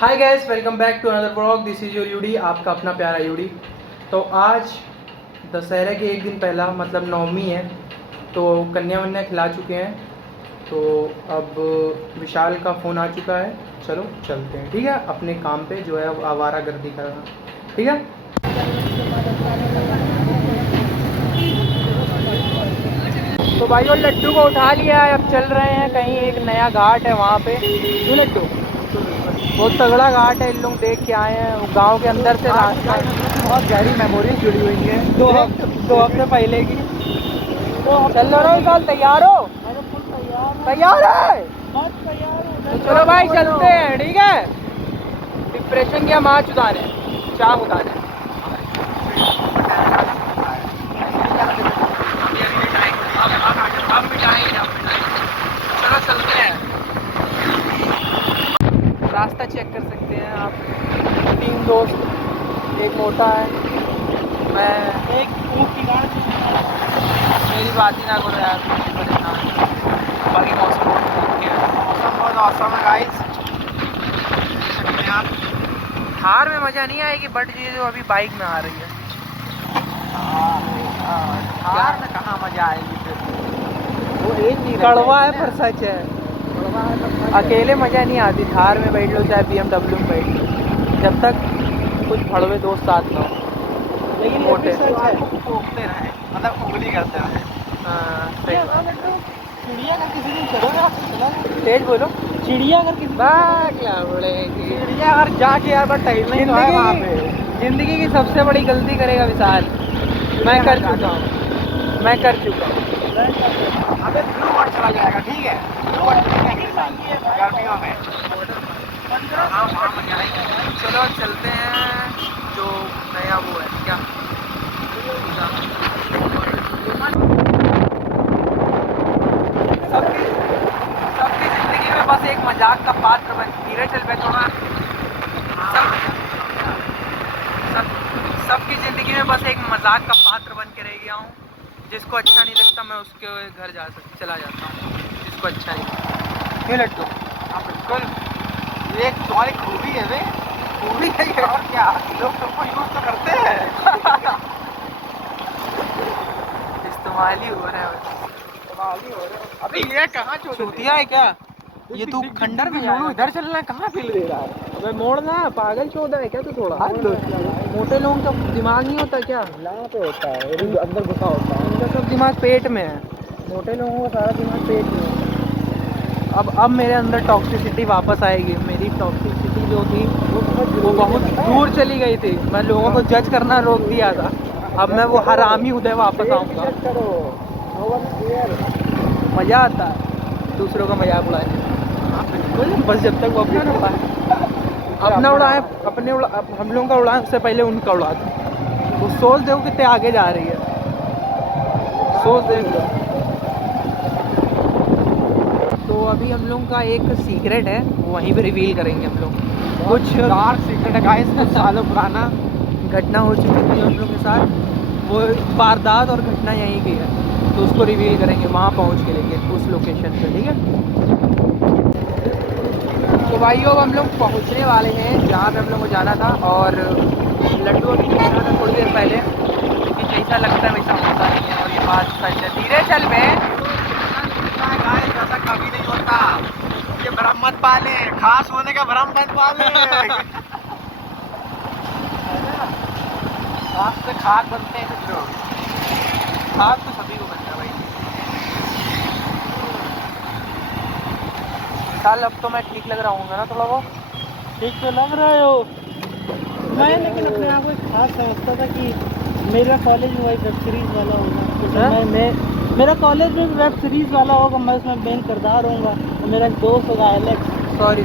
Hi guys, welcome back to another blog. This is your UD, आपका अपना प्यारा UD. तो आज दशहरे के एक दिन पहला मतलब नवमी है, तो कन्या वन्या खिला चुके हैं। तो अब विशाल का फ़ोन आ चुका है, चलो चलते हैं। ठीक है, अपने काम पे जो है आवारागर्दी करना। ठीक है, तो भाइयों लड्डू को उठा लिया है, अब चल रहे हैं कहीं। एक नया घाट है वहाँ पे। क्यों लड्डू, बहुत तगड़ा घाट है। इन लोग देख के आए हैं, गांव के अंदर से रास्ता। बहुत गहरी मेमोरीज जुड़ी हुई है दो हफ्ते पहले की। चल रहा हूँ साल, तैयार हो? तैयार है तो चलो भाई चलते हैं। ठीक है, डिप्रेशन की हम आ चुकाने, चाक उतारे। चलो चलते हैं। रास्ता चेक कर सकते हैं आप। 3 दोस्त, एक मोटा है, मैं एक की गाड़ी। मेरी बात ही ना करो यार, बाकी मौसम बहुत औसम है गाइस। थार में मज़ा नहीं आएगी, बट ये जो अभी बाइक में आ रही है थार में कहाँ मज़ा आएगी फिर। वो एक नहीं कड़वा है पर सच है। अकेले मज़ा नहीं आती, थार में बैठ लो चाहे BMW में बैठ लो, जब तक कुछ भड़वे दोस्त साथ ना हो। लेकिन मोटे टोकते रहे, मतलब उंगली करते रहे। हाँ सही बात। चिड़ियाघर किसी दिन चलोगे? तेज बोलो। चिड़ियाघर किसी क्या बोलेगी? चिड़ियाघर जाके यार बस टहलना ही तो है वहाँ पे। जिंदगी की सबसे बड़ी गलती करेगा विशाल। मैं कर चुका हूँ, मैं कर चुका हूँ। अबे ब्लू बर्ड चला जाएगा, ठीक है? ब्लू बर्ड गर्मियों में। हाँ वहाँ मजा आएगी। चलो चलते हैं। जो नया वो है क्या, सबकी सबकी जिंदगी में बस एक मजाक का पात्र बन। धीरे चल पे थोड़ा। सबकी ज़िंदगी में बस एक मजाक का पात्र बन के रह गया हूँ। जिसको अच्छा नहीं लगता मैं उसके घर चला जाता हूँ, जिसको अच्छा नहीं लगता। क्यों लड्डू? हाँ बिल्कुल, ये तुम्हारी खूबी है वे। खूबी है ये, और क्या? लोग तुमको यूज़ तो करते हैं। इस्तेमाल ही हो रहा है बस। इस्तेमाल ही हो रहा है। अबे ये कहाँ चूतिया है क्या? ये तू खंडर में जाएगा? इधर चल रहा है, कहाँ फील दे रहा है? अबे मोड़ना, पागल चौदह है क्या तू? थोड़ा मोटे लोगों का दिमाग नहीं होता क्या? यहाँ पे होता है, अंदर घुसा होता है। उनका सब दिमाग पेट में है, मोटे लोगों का सारा दिमाग पेट में है। अब मेरे अंदर टॉक्सिसिटी वापस आएगी। मेरी टॉक्सिसिटी जो थी वो बहुत दूर चली गई थी। मैं लोगों को जज करना रोक दिया था। अब मैं वो हरामी उदय वापस आऊँगा। मज़ा आता है दूसरों का मजाक उड़ाने में। बस जब तक वो अपना ना उड़ाए, अपना उड़ाए, अपने हम लोगों का उड़ाए, उससे पहले उनका उड़ा दो। वो सोच दो कितने आगे जा रही है, सोच देख लो। तो अभी हम लोग का एक सीक्रेट है, वो वहीं पे रिवील करेंगे हम लोग। कुछ डार्क सीक्रेट है गाइस, कुछ सालों पुराना घटना हो चुकी थी हम लोग के साथ। वो वारदात और घटना यहीं की है, तो उसको रिवील करेंगे वहाँ पहुँच के लेके उस लोकेशन पे। ठीक है, तो भाइयों अब हम लोग पहुँचने वाले हैं जहाँ पे हम लोग को जाना था। और लड्डू अभी निकला था थोड़ी देर पहले, लेकिन जैसा लगता है वैसा होता नहीं है। और ये बात सच है। धीरे चल बे, ऐसा कभी नहीं होता। ये भ्रम मत पाले, खास होने का भ्रम मत पाले। खास से खाक बनते हैं कुछ लोग, खाक तो सभी को बनता है भाई। साल अब तो मैं ठीक लग रहा हूँ ना थोड़ा बहुत? ठीक तो लग रहे हो। मैं लेकिन अपने आप को एक खास समझता था कि मेरा कॉलेज में वही वेब सीरीज वाला होगा। तो मेरा कॉलेज में वेब सीरीज वाला होगा, मैं उसमें मेन किरदार होऊंगा। तो मेरा एक दोस्त होगा एलेक्स। सॉरी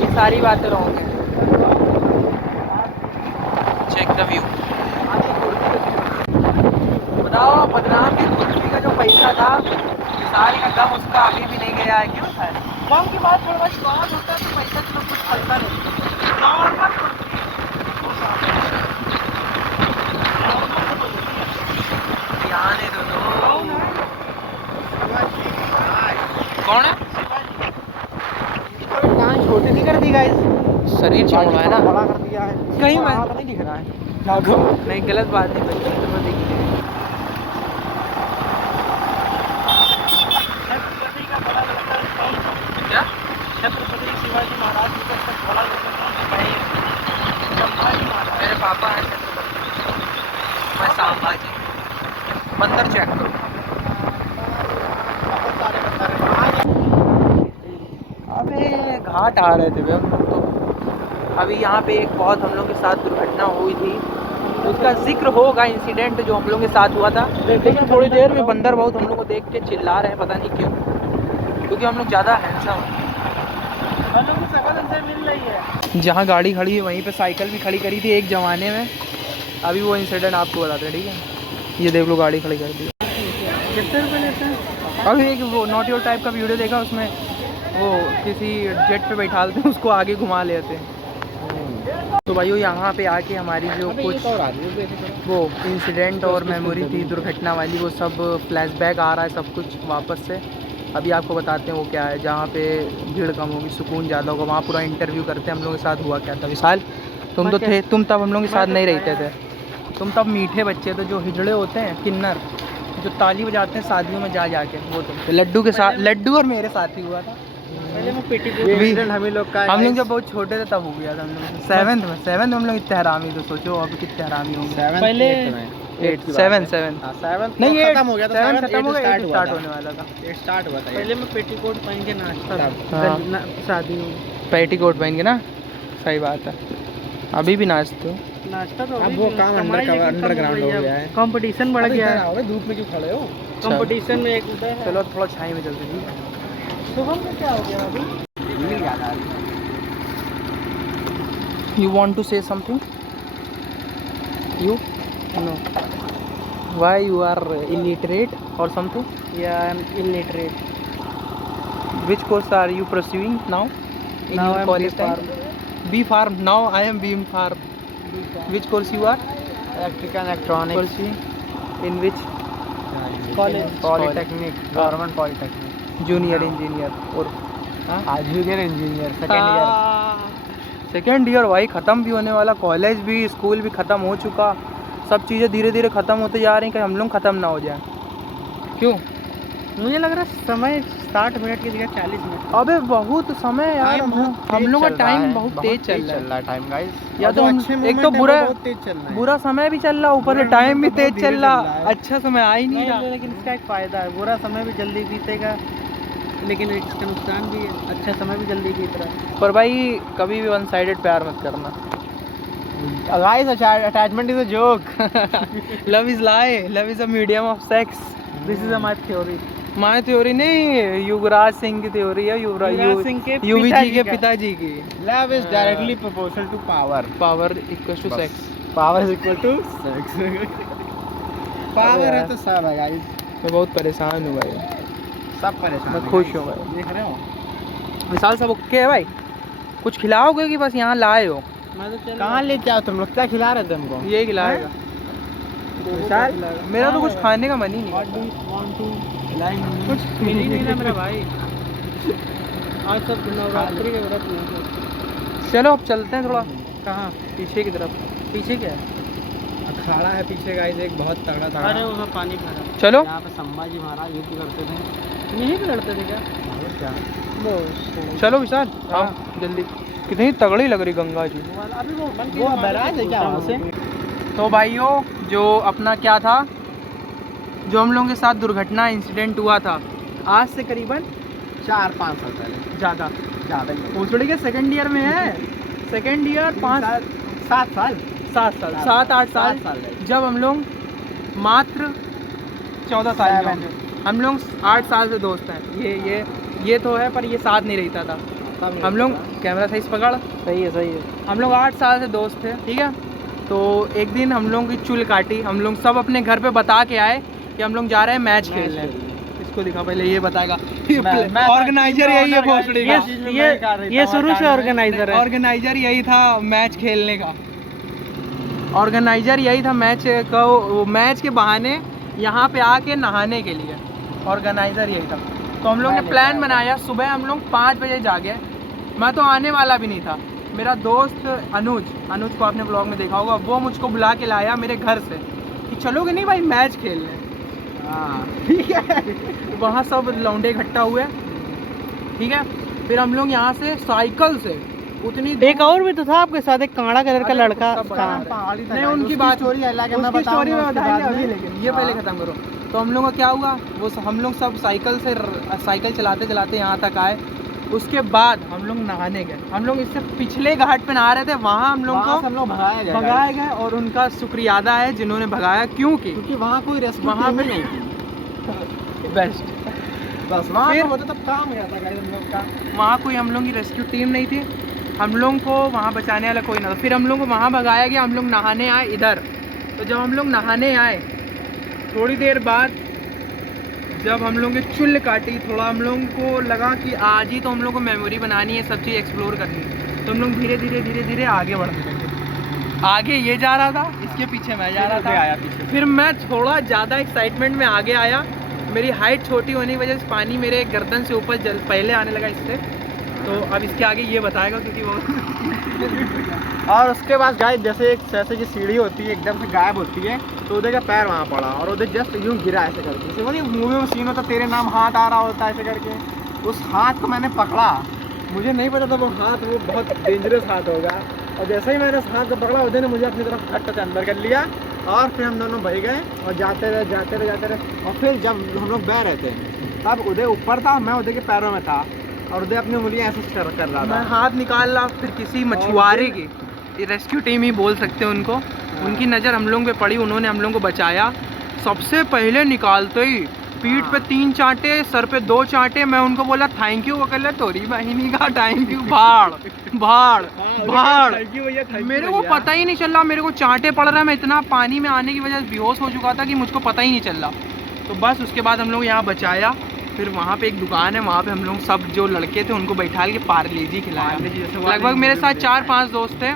ये सारी बातें रॉन्ग है। Check the view. बताओ, बदनाम की कुर्सी का जो पैसा था, सारी का दम उसका अभी भी नहीं गया है। क्यों है दम की बात? थोड़ा स्वाद होता है तो पैसा तो कुछ फलता नहीं। आने दो। कौन है? बड़ी कर दी गाइस, शरीर चौड़ा है ना, बड़ा कर दिया है। कहीं मैं नहीं दिख रहा है, जागो नहीं, गलत बात नहीं बच्चे तो दिख रही है। छत्रपति का बड़ा लड़का क्या? छत्रपति शिवाजी महाराज जी का सब बड़ा लड़का मेरे पापा है छत्रपति, मैं संभाजी। बंदर चेक करो। अबे घाट आ रहे थे हम लोग तो। अभी यहाँ पे एक बहुत हम लोग के साथ दुर्घटना हुई थी, उसका जिक्र होगा, इंसिडेंट जो हम लोग के साथ हुआ था। लेकिन थोड़ी देर में बंदर बहुत हम लोग को देख के चिल्ला रहे हैं, पता नहीं क्यों, क्योंकि हम लोग ज़्यादा हैंडसम हैं। मिल रही है। जहाँ गाड़ी खड़ी है वहीं पे साइकिल भी खड़ी करी थी एक ज़माने में। अभी वो इंसिडेंट आपको बताते हैं, ठीक है? ये देख लो गाड़ी खड़ी कर दी। कितने रुपये लेते हैं? अभी एक वो नॉट योर टाइप का वीडियो देखा, उसमें वो किसी जेट पे बैठाते हैं, उसको आगे घुमा लेते हैं। तो भाइयों यहाँ पे आके हमारी जो कुछ वो इंसिडेंट और मेमोरी थी दुर्घटना वाली, वो सब फ्लैशबैक आ रहा है सब कुछ वापस से। अभी आपको बताते हैं वो क्या है। जहाँ पे भीड़ कम होगी, सुकून ज़्यादा होगा, वहाँ पूरा इंटरव्यू करते हैं हम लोग के साथ हुआ क्या था। विशाल तुम तो थे, तुम तब हम लोग के साथ नहीं रहते थे, तुम तब मीठे बच्चे थे, जो हिजड़े होते हैं किन्नर, जो ताली बजाते हैं शादियों में जा जाके, वो तुम थे। लड्डू के साथ, लड्डू और मेरे साथ ही हुआ था। पहले मैं पेटी हम लोग का, हम लोग जब बहुत छोटे थे तब हो गया था हम लोग। सेवन्थ में हम लोग इतने हरामी थे, सोचो अब कितने हरामी होंगे। पहले 7 नहीं, 8 खत्म हो गया था, 7 खत्म हो गया, 8 स्टार्ट स्टार्ट होने वाला था। स्टार्ट हुआ था। पहले मैं पेटीकोट पहन के नाचता था हाँ। शादी में। पेटीकोट पहन के ना, सही बात है। अभी भी नाचते हो? नाचता तो अब वो काम अंडरग्राउंड हो गया है। कंपटीशन बढ़ गया है। धूप में क्यों खड़े हो? कंपटीशन में एक उधर है। चलो थोड़ा छाई में चलते हैं। सुबह में क्या हो गया अभी? You want to say something? You? No. Why you are illiterate or something? Yeah, I'm illiterate. Which course are you pursuing now? In Now your I'm college B.Farm. time? B.Farm. Now I am B.Farm. Which course you are electrical electronics pursuing? In which? College. Polytechnic, government polytechnic, Junior engineer और junior engineer, second year. Second year भाई, ख़त्म भी होने वाला, college भी, school भी ख़त्म हो चुका, सब चीज़ें धीरे धीरे ख़त्म होते जा रही हैं, कि हम लोग ख़त्म ना हो जाए। क्यों? मुझे लग रहा है समय 60 मिनट की जगह 40 मिनट। अबे बहुत समय यार, हम लोग का टाइम बहुत तेज चल रहा है टाइम गाइस। या तो एक तो बुरा समय भी चल रहा, ऊपर से टाइम भी तेज चल रहा, अच्छा समय आ ही नहीं रहा। लेकिन इसका एक फ़ायदा है, बुरा समय भी जल्दी बीतेगा, लेकिन इसका नुकसान भी है, अच्छा समय भी जल्दी बीत रहा है। पर भाई कभी भी वन साइडेड प्यार मत करना। Guys attachment is a joke. Love is lie, love is a medium of sex. This is my theory. My theory नहीं, युवराज सिंह की थ्योरी है, युवराज सिंह के यूवी जी के पिताजी का। पिताजी की। Love is directly proportional to power. Power equal to sex. Power is equal to sex. Power है तो सब है गाइस। मैं बहुत परेशान हूँ भाई, सब परेशान मैं हैं खुश guys। हूँ भाई। देख रहे हो? विशाल सब ओके है भाई? कुछ खिलाओगे कि बस यहाँ लाए हो? मैं तो चल कहाँ ले जाओ तुम लोग? क्या खिला रहे थे हमको? ये खिलाएगा विशाल? मेरा तो कुछ खाने का मन ही नहीं। कुछ मिल ही नहीं रहा मेरा भाई। आज सब नवरात्रि के व्रत में। चलो अब चलते हैं थोड़ा कहाँ? पीछे की तरफ। पीछे क्या है? अखाड़ा है पीछे गाइस, एक बहुत तगड़ा अरे तगड़ा। उसमें पानी भरा। चलो यहाँ पे संभाजी महाराज युद्ध करते थे। यहीं पे लड़ते थे क्या? और क्या? चलो विशाल, हाँ। आओ जल्दी। कितनी तगड़ी लग रही गंगा जी। अभी वो बैराज है क्या वहाँ से? तो भाइयों जो अपना क्या था, जो हम लोगों के साथ दुर्घटना इंसिडेंट हुआ था आज से करीबन 4-5 साल पहले। ज़्यादा ज़्यादा ही। भोसड़ी के सेकंड ईयर में है, सेकंड ईयर 5 7 साल 7 साल 7-8 साल, जब हम लोग मात्र 14 साल के होंगे। हम लोग 8 साल से दोस्त हैं। ये तो है, पर ये साथ नहीं रहता था। हम लोग कैमरा सही से पकड़। सही है। हम लोग 8 साल से दोस्त थे, ठीक है। तो एक दिन हम लोगों की चुल काटी, हम लोग सब अपने घर पे बता के आए कि हम लोग जा रहे हैं मैच खेलने। इसको दिखा पहले, ये बताएगा। ऑर्गेनाइजर यही है भोसड़ी का। ये शुरू से ऑर्गेनाइजर है। ऑर्गेनाइजर यही था मैच खेलने का। ऑर्गेनाइजर यही था मैच का, मैच के बहाने यहाँ पे आके नहाने के लिए। ऑर्गेनाइजर यही था। तो हम लोग ने प्लान बनाया, सुबह हम लोग 5 बजे जागे, मैं तो आने वाला भी नहीं था। मेरा दोस्त अनुज को आपने ब्लॉग में देखा होगा, वो मुझको बुला के लाया मेरे घर से कि चलोगे नहीं भाई मैच खेलने। हाँ ठीक है। वहाँ सब लौंडे इकट्ठा हुए, ठीक है। फिर हम लोग यहाँ से साइकिल से उतनी एक और भी तो था आपके साथ, एक काला कलर का लड़का। नहीं उनकी बात स्टोरी अलग है, मैं स्टोरी में बताएंगे अभी, लेकिन ये पहले खत्म करो। तो हम लोग का क्या हुआ, वो हम लोग सब साइकिल चलाते चलाते यहाँ तक आए। उसके बाद हम लोग नहाने गए। हम लोग इससे पिछले घाट पे नहा रहे थे, वहाँ हम लोग को भगाए गए और उनका शुक्रिया अदा है जिन्होंने भगाया, क्योंकि वहाँ कोई रेस्क्यू वहाँ पे नहीं बेस्ट बस वहाँ पे होता तब काम हो जाता गाइस हम लोग का। वहाँ कोई हम लोग की रेस्क्यू टीम नहीं थी, हम लोग को वहाँ बचाने वाला कोई ना था। फिर हम लोग को वहाँ भगाया गया, हम लोग नहाने आए इधर। तो जब हम लोग नहाने आए थोड़ी देर बाद जब हम लोग की चुल्ल काटी, थोड़ा हम लोग को लगा कि आज ही तो हम लोग को मेमोरी बनानी है, सब चीज़ एक्सप्लोर करनी है। तो हम लोग धीरे धीरे आगे बढ़ने लगे। आगे ये जा रहा था, इसके पीछे मैं जा रहा था। आया पीछे। फिर मैं थोड़ा ज़्यादा एक्साइटमेंट में आगे आया। मेरी हाइट छोटी होने की वजह से पानी मेरे गर्दन से ऊपर पहले आने लगा इससे। तो अब इसके आगे ये बताएगा क्योंकि वो और उसके बाद गाइस जैसे एक जैसे की सीढ़ी होती है एकदम से गायब होती है, तो उधर का पैर वहाँ पड़ा और उधर जस्ट यूँ गिरा ऐसे करके। जैसे वो नहीं मूवी में सीन होता तेरे नाम हाथ आ रहा होता है ऐसे करके, उस हाथ को मैंने पकड़ा। मुझे नहीं पता था वो हाथ वो बहुत डेंजरस हाथ होगा, और जैसे ही मैंने उस हाथ को पकड़ा उधर ने मुझे अपनी तरफ फट अंदर कर लिया और फिर हम दोनों बह गए और जाते रहे। और फिर जब हम लोग बह रहे थे तब उधर ऊपर था, मैं उधर के पैरों में था और उधर अपनी उंगलियां ऐसे कर रहा मैं था। हाथ निकाल रहा। फिर किसी मछुआरे की, रेस्क्यू टीम ही बोल सकते हैं उनको, उनकी नज़र हम लोग पे पड़ी, उन्होंने हम लोग को बचाया। सबसे पहले निकालते ही पीठ पे 3 चांटे, सर पे 2 चांटे। मैं उनको बोला थैंक यू, वो कह रहे तोरी बहिनी का थैंक यू। भाड़ मेरे को पता ही नहीं चल रहा, मेरे को चांटे पड़ रहा है। मैं इतना पानी में आने की वजह से बेहोश हो चुका था कि मुझको पता ही नहीं चल रहा। तो बस उसके बाद हम लोग यहाँ बचाया। फिर वहाँ पे एक दुकान है, वहाँ पे हम लोग सब जो लड़के थे उनको बैठा के पार्लेजी खिलाया। लगभग मेरे साथ 4-5 दोस्त थे,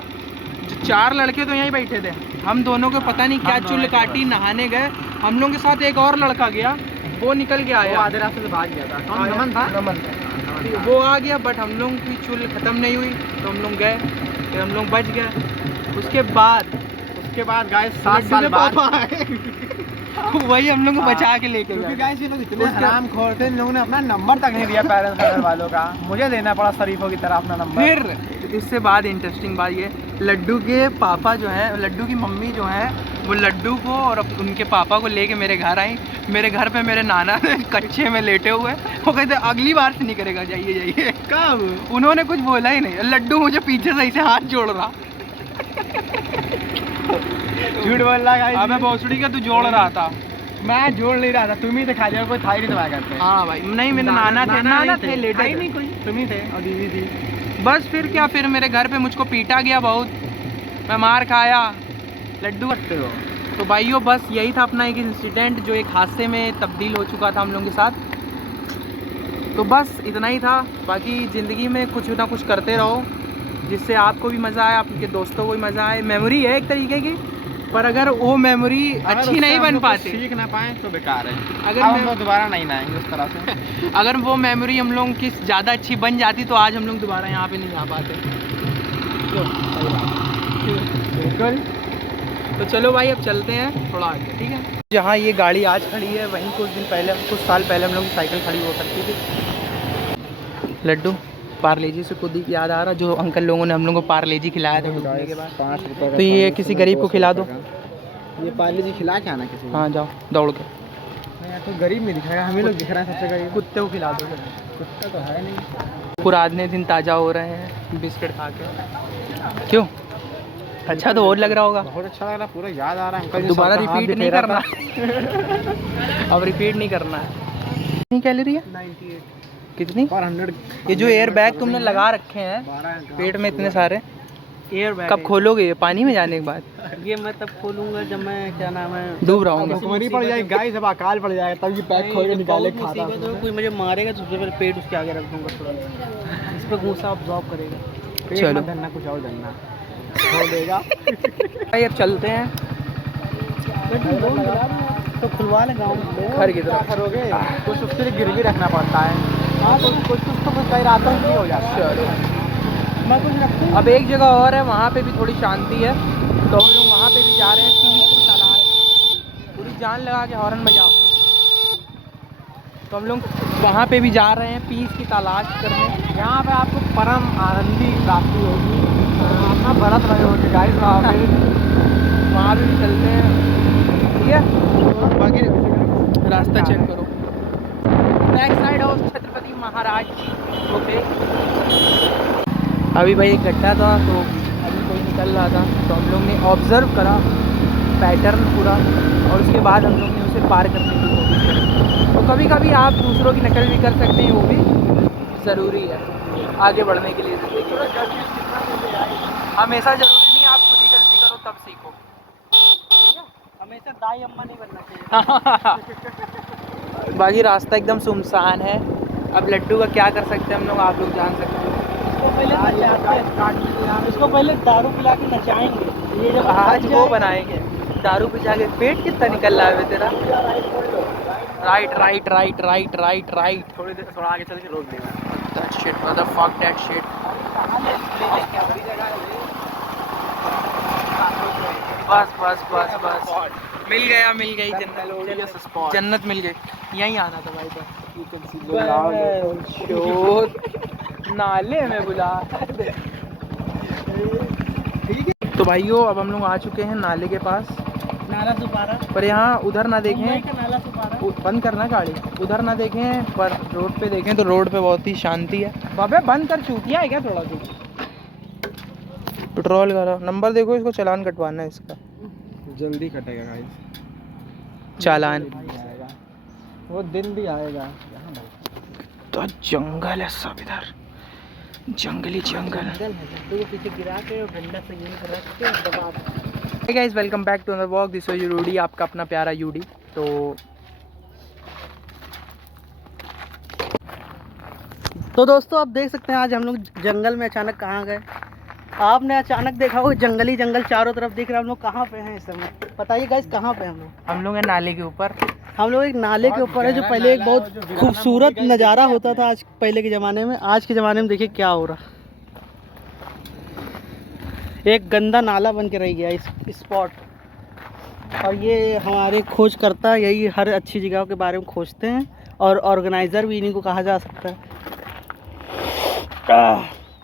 जो 4 लड़के तो यहीं बैठे थे। हम दोनों को पता नहीं क्या चुल्ल काटी, नहाने गए। हम लोग के साथ एक और लड़का गया, वो निकल के आया, आधे रास्ते से भाग गया था। नमन था, वो आ गया, बट हम लोग की चुल्ल ख़त्म नहीं हुई तो हम लोग गए, फिर हम लोग बच गए। उसके बाद गाइस 7 साल बाद वही हम लोग को बचा के लेके गए। गाइस ये लोग इतने हरामखोर थे, इन लोगों ने अपना नंबर तक नहीं दिया पेरेंट्स घर वालों का। मुझे देना पड़ा शरीफों की तरह अपना नंबर। फिर इससे बाद इंटरेस्टिंग बात ये, लड्डू के पापा जो हैं, लड्डू की मम्मी जो है, वो लड्डू को और उनके पापा को लेके मेरे घर आई। मेरे घर पे मेरे नाना कच्चे में लेटे हुए, वो कहते अगली बार से नहीं करेगा, जाइए। कब? उन्होंने कुछ बोला ही नहीं। लड्डू मुझे पीछे से ऐसे हाथ जोड़ रहा। झूठ बोल रहा गाइस। अबे भोसड़ी का तू जोड़ रहा था। मैं जोड़ नहीं रहा था, तुम ही थे खाली, और कोई था ही नहीं तुम्हारे घर पे। हाँ भाई, नहीं मेरे नाना थे लेटे ही थे। नहीं कोई, तुम ही थे और दीदी थी। बस फिर क्या, फिर मेरे घर पे मुझको पीटा गया बहुत, मैं मार खाया। लड्डू करते हो तो भाइयों बस यही था अपना एक इंसिडेंट जो एक हादसे में तब्दील हो चुका था हम लोगों के साथ। तो बस इतना ही था। बाकी ज़िंदगी में कुछ ना कुछ करते रहो जिससे आपको भी मज़ा आए, आपके दोस्तों को भी मज़ा आए। मेमोरी है एक तरीके की, पर अगर वो मेमोरी अच्छी नहीं बन पाती, सीख ना पाए तो बेकार है। अगर हम लोग दोबारा नहीं आएंगे उस तरह से। अगर वो मेमोरी हम लोगों की ज़्यादा अच्छी बन जाती तो आज हम लोग दोबारा यहाँ पे नहीं आ पाते। बिल्कुल। तो चलो भाई अब चलते हैं थोड़ा आगे, ठीक है। जहाँ ये गाड़ी आज खड़ी है वहीं कुछ साल पहले हम लोग की साइकिल खड़ी हो सकती थी। लड्डू पार्लेजी से खुद ही याद आ रहा, जो अंकल लोगों ने हम लोग को पार्लेजी खिलाया था डूबने के बाद। 5 रुपये तो ये किसी गरीब को खिला दो। ये पार्ले-जी खिला के आना किसी को। हाँ जाओ दौड़ के। यार तो गरीब नहीं दिख रहा है, हमें लोग दिख रहा है सबसे गरीब। कुत्ते को खिला दो। कुत्ता तो है नहीं। पुराने दिन ताज़ा हो रहे हैं बिस्किट खा के। क्यों, अच्छा तो और लग रहा होगा। बहुत अच्छा लग रहा है, पूरा याद आ रहा है अंकल। दोबारा रिपीट नहीं करना। अब रिपीट नहीं करना है। कितनी कैलोरी है? 98 कितनी? 400। ये जो एयर बैग तुमने लगा रखे हैं पेट में इतने सारे, एयर बैग कब खोलोगे ये पानी में जाने के बाद? ये मैं तब खोलूंगा जब मैं, क्या नाम है, डूब रहा हूँ। भुखमरी पड़ जाएगी गाइस, जब अकाल पड़ जाएगा तब ये पैक खोल के निकाले बहुत खाता मुसीबत है, कोई मुझे मारेगा तो सबसे पहले पेट उसके आगे रख दूंगा, थोड़ा इस पर गुस्सा ऑब्जॉर्व करेगा। चलो धरना, कुछ और धरना छोड़ देगा। भाई अब चलते हैं तो खुलवा ले गाँव में घर की तरफ। करोगे कुछ उसके लिए गिरवी रखना पड़ता है। हाँ तो कुछ तो कई रातों में हो जाता है। चलो मैं कुछ रखती हूँ। अब एक जगह और है, वहाँ पे भी थोड़ी शांति है, तो हम लोग वहाँ पे भी जा रहे हैं। पीस की तलाश, पूरी जान लगा के हॉर्न बजाओ। तो हम लोग वहाँ पे भी जा रहे हैं पीस की तलाश करने। यहाँ पे आपको परम आनंदी प्राप्ति होगी। अपना बरत रहे होगे गाइस वहाँ पे। वहाँ पे भी चलते हैं, ठीक है। बाकी रास्ता चेक करो। बैक साइड हाउस छत्रपति महाराज ओके। अभी भाई एक गड्ढा था, तो अभी कोई निकल रहा था, तो हम लोग ने ऑब्ज़र्व करा पैटर्न पूरा, और उसके बाद हम लोग ने उसे पार करने की कोशिश करी। तो कभी कभी आप दूसरों की नकल भी कर सकते हैं, वो भी ज़रूरी है आगे बढ़ने के लिए ज़िंदगी में। हमेशा ज़रूरी नहीं आप खुद ही गलती करो तब सीखो। हमेशा दाई अम्मा नहीं बनना चाहिए। बाकी रास्ता एकदम सुनसान है। अब लड्डू का क्या कर सकते हैं हम लोग, आप लोग जान सकते हैं। इसको पहले दारू पिला के नचाएंगे। ये जब आज वो बनाएंगे दारू पिछा के। पेट कितना निकल रहा है तेरा। Right right right right right right. थोड़ी देर थोड़ा आगे चल के रोक देगा। That shit, motherfuck that shit. बस बस बस बस मिल गई जन्नत। जन्नत मिल गई। यहीं आना था भाई। पर नाले में बुला। तो भाइयों अब हम लोग आ चुके हैं नाले के पास। नाला सुपारा। पर यहाँ उधर ना देखें, मुंबई का नाला सुपारा। बंद करना गाड़ी। उधर ना देखें, पर रोड पे देखें तो रोड पे बहुत ही शांति है। बाबे बंद कर, चूतिया है क्या थोड़ा सा। पेट्रोल का नंबर देखो, इसको चालान कटवाना है इसका। जल्दी कटेगा गाइस चालान। वो दिन भी आएगा। तो जंगल है सब इधर, जंगली जंगल। लड्डू को पीछे गिरा के और डंडा से यूं कर रख के दबा। Hey guys, welcome back to another vlog. This is UD, आपका अपना प्यारा यूडी। तो दोस्तों आप देख सकते हैं आज हम लोग जंगल में अचानक कहाँ गए। आपने अचानक देखा हो जंगली जंगल चारों तरफ दिख रहा है। हम लोग कहाँ पे हैं इस समय, बताइए गाइस कहाँ पे हम लोग हैं नाले के ऊपर। हम लोग एक नाले के ऊपर है, जो पहले एक बहुत खूबसूरत नज़ारा होता था आज पहले के ज़माने में। आज के ज़माने में देखिए क्या हो रहा, एक गंदा नाला बन के रह गया इस स्पॉट। और ये हमारे खोजकर्ता यही हर अच्छी जगहों के बारे में खोजते हैं, और ऑर्गेनाइज़र भी इन्हीं को कहा जा सकता है।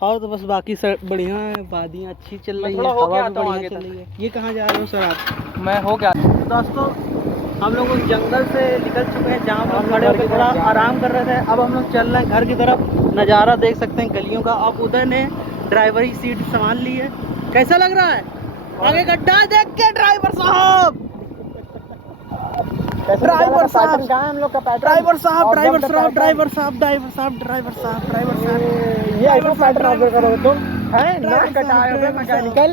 और तो बस बाकी सर बढ़िया है, वादियाँ अच्छी चल रही है, हवा भी बढ़िया चल रही है। ये कहाँ जा रहे हो सर आप? मैं हो गया। तो दोस्तों हम लोग उस जंगल से निकल चुके हैं जहाँ पर खड़े होकर थोड़ा आराम कर रहे थे। अब हम लोग चल रहे हैं घर की तरफ। नज़ारा देख सकते हैं गलियों का। अब उदय ने ड्राइवरी सीट संभाल ली है। कैसा लग रहा है? आगे गड्ढा देख के ड्राइवर साहब, ड्राइवर साहब, हम लोग का ड्राइवर साहब, ड्राइवर साहब, ड्राइवर साहब, ड्राइवर साहब, ड्राइवर साहब, ड्राइवर साहब, ये ऐसा पैटर्न ऑर्डर करो तुम है ना, कटाए हुए मैकेनिकल।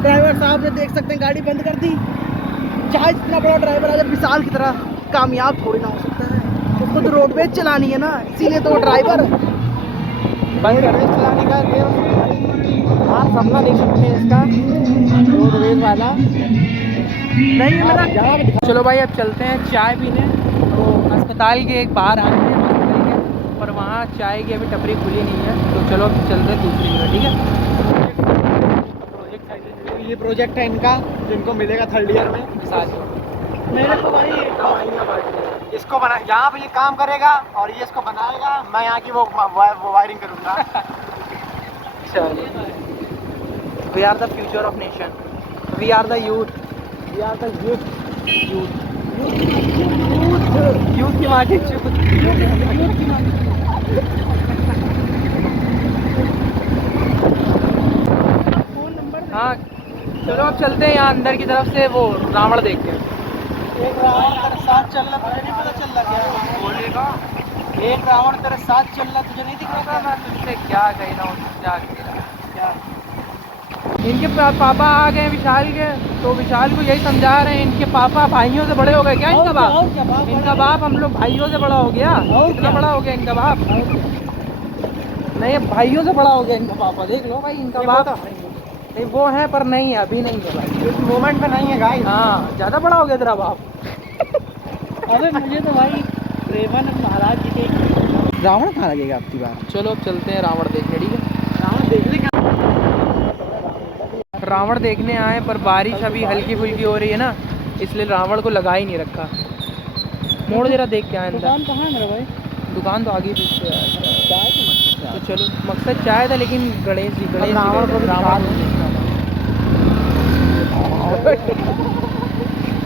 ड्राइवर साहब ने देख सकते हैं गाड़ी बंद कर दी। चाहे जितना बड़ा ड्राइवर है, विशाल की तरह कामयाब थोड़ी ना हो सकता है। उसको तो रोडवेज चलानी है ना, इसीलिए तो वो ड्राइवर बंद कर दे चलाने का। आप सपना देख सकते हैं इसका रोडवेज वाला। नहीं है मेरा। चलो भाई अब चलते हैं चाय पीने। तो अस्पताल के एक बाहर आए हैं हॉस्पिटल के, पर वहाँ चाय की अभी टपरी खुली नहीं है। तो चलो चलते हैं दूसरी जगह, ठीक है। ये प्रोजेक्ट है इनका, जिनको मिलेगा थर्ड ईयर में। साथ मेरे को भाई इसको बना, यहाँ पे ये काम करेगा और ये इसको बनाएगा। मैं यहाँ की वो वायरिंग करूँगा। चलिए, we are the future of nation, we are the youth, we are the youth. Youth की माटी हाँ चलो अब चलते हैं यहाँ अंदर की तरफ से, वो रावण देखते हैं। एक रावण तेरे साथ चल रहा, तुझे नहीं पता चल रहा क्या? बोलेगा एक रावण तेरे साथ चल रहा, तुझे नहीं दिख रहा था? मैं तुमसे क्या कह रहा हूँ, क्या कह रहा हूँ। इनके पापा आ गए विशाल के, तो विशाल को यही समझा रहे हैं इनके पापा भाइयों से बड़े हो गए क्या? इनका बाप, इनका बाप हम लोग भाइयों से बड़ा हो गया। और कितना बड़ा हो गया इनका बाप? नहीं भाइयों से बड़ा हो गया इनका पापा। देख लो भाई इनका बाप नहीं, वो है पर नहीं है, अभी नहीं है भाई, इस मोमेंट में नहीं है गाइस। हाँ ज़्यादा बड़ा हो गया तेरा बाप। अरे मुझे तो भाई प्रेमानंद महाराज जी के रावण कहाँ लगेगा आपकी बात? चलो अब चलते हैं रावण देखने, ठीक है। रावण देखने आए पर बारिश अभी हल्की फुल्की हो रही है ना, इसलिए रावण को लगा ही नहीं रखा। मोड़ जरा देख के आए अंदर। दुकान कहाँ है मेरा भाई? दुकान तो आगे पीछे है। तो चलो, मकसद चाय था लेकिन गणेश जी रावण को भी रावण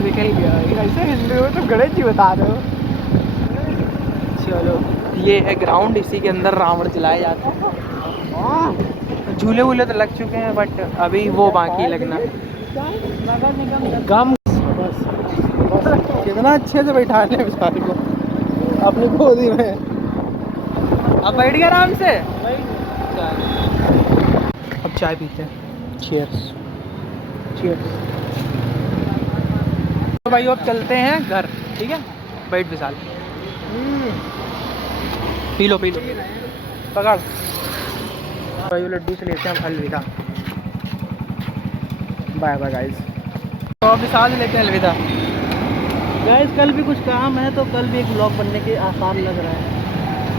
निकल गया। ऐसे हिंदी में तो गणेश जी बता दो। चलो, ये है ग्राउंड, इसी के अंदर रावण जलाए जाते हैं। झूले वूले तो लग चुके हैं बट अभी वो बाकी लगना। नगर निगम गम कितना अच्छे से बैठा ले बेचारे को अपनी गोदी में। अब बैठ गया आराम से। अब चाय पीते हैं। चीयर्स। चीयर्स। तो भाई अब चलते हैं घर, ठीक है? बैठ विशाल, पी लो पी लो, पकड़ भाई। लड्डू से लेते हैं हम अलविदा। Bye bye guys. तो अब विशाल से लेते हैं अलविदा। गाइस कल भी कुछ काम है तो कल भी एक ब्लॉग बनने के आसार लग रहा है,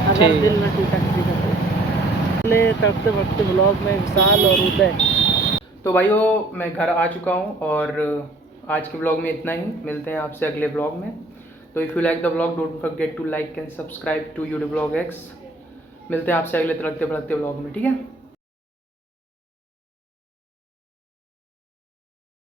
अगर ठीक। दिल न टूटा किसी का तो। ले तड़पते भड़कते ब्लॉग में विशाल और उदय। तो भाइयों मैं घर आ चुका हूँ और आज के ब्लॉग में इतना ही। मिलते हैं आपसे अगले ब्लॉग में। तो if you like the blog don't forget to like and subscribe to YouTube blog X. मिलते हैं आपसे अगले तड़कते भड़कते ब्लॉग में, ठीक है?